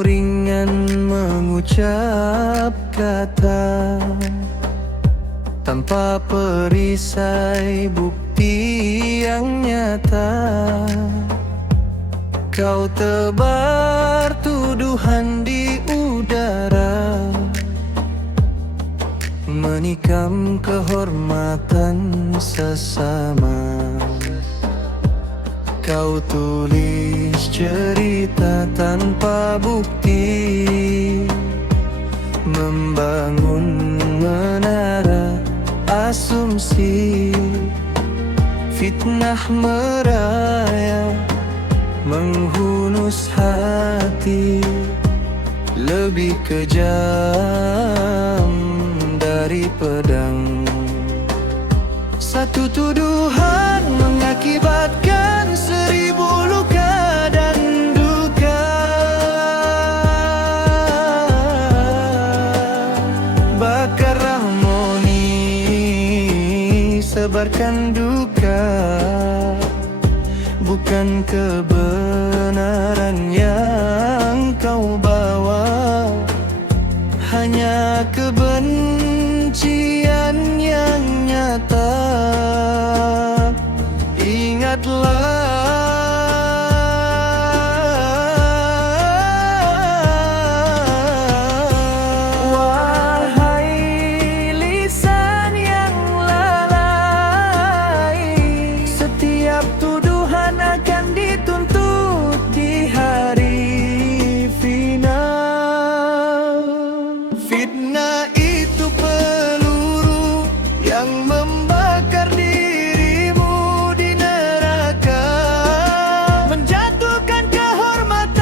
ringan mengucap kata tanpa perisai bukti yang nyata. Kau tebar tuduhan di udara, menikam kehormatan sesama. Kau tulis cerita tanpa bukti, membangun menara asumsi. Fitnah merayap, menghunus hati, lebih kejam dari pedang. Satu tuduhan mengakibatkan 1000 luka dan duka. Bakar harmoni, sebarkan duka. Bukan kebenaran yang kau bawa, hanya kebencian yang nyata. Ingatlah, wahai lisan yang lalai, setiap tuduhan akan dituntut di hari final. Fitnah itu peluru yang membakar dirimu di neraka, menjatuhkan kehormatan,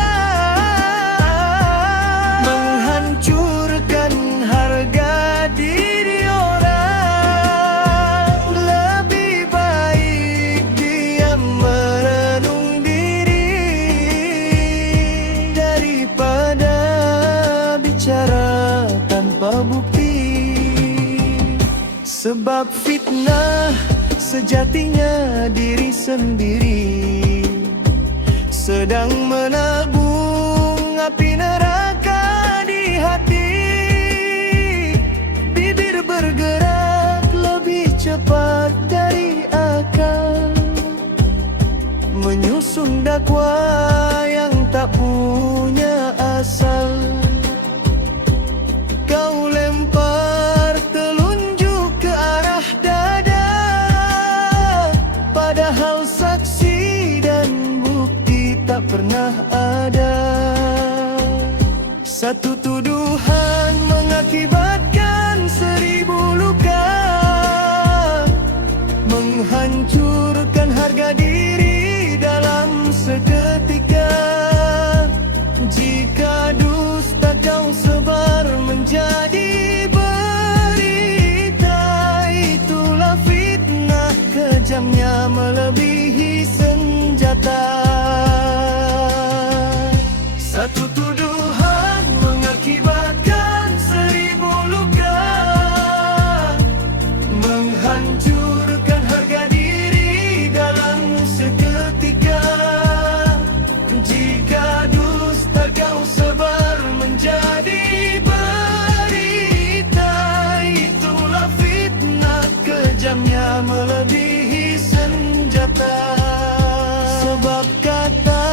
menghancurkan harga diri orang. Lebih baik diam merenung diri daripada bicara tanpa bukti. Sebab fitnah sejatinya diri sendiri sedang menabung api neraka di hati. Bibir bergerak lebih cepat dari akal, menyusun dakwah yang tak punya asal. Kau lempar telunjuk ke arah dada, padahal saksi dan bukti tak pernah ada. Satu tuduhan mengakibatkan 1000 luka, menghancurkan harga diri dalam seketika. Jika dusta kau sebar menjadi berita, itulah fitnah kejamnya melebihi senjata. Satu tuduhan mengakibatkan 1000 luka, menghancurkan harga diri dalam seketika. Jika dusta kau sebar menjadi berita, itulah fitnah kejamnya melebihi senjata. Sebab kata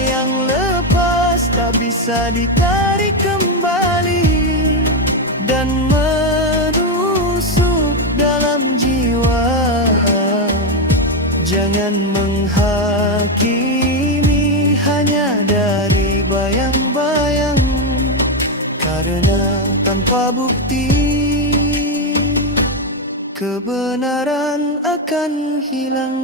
yang lepas tak bisa ditarik kembali dan menusuk dalam jiwa. Jangan menghakimi hanya dari bayang-bayang, karena tanpa bukti kebenaran akan hilang.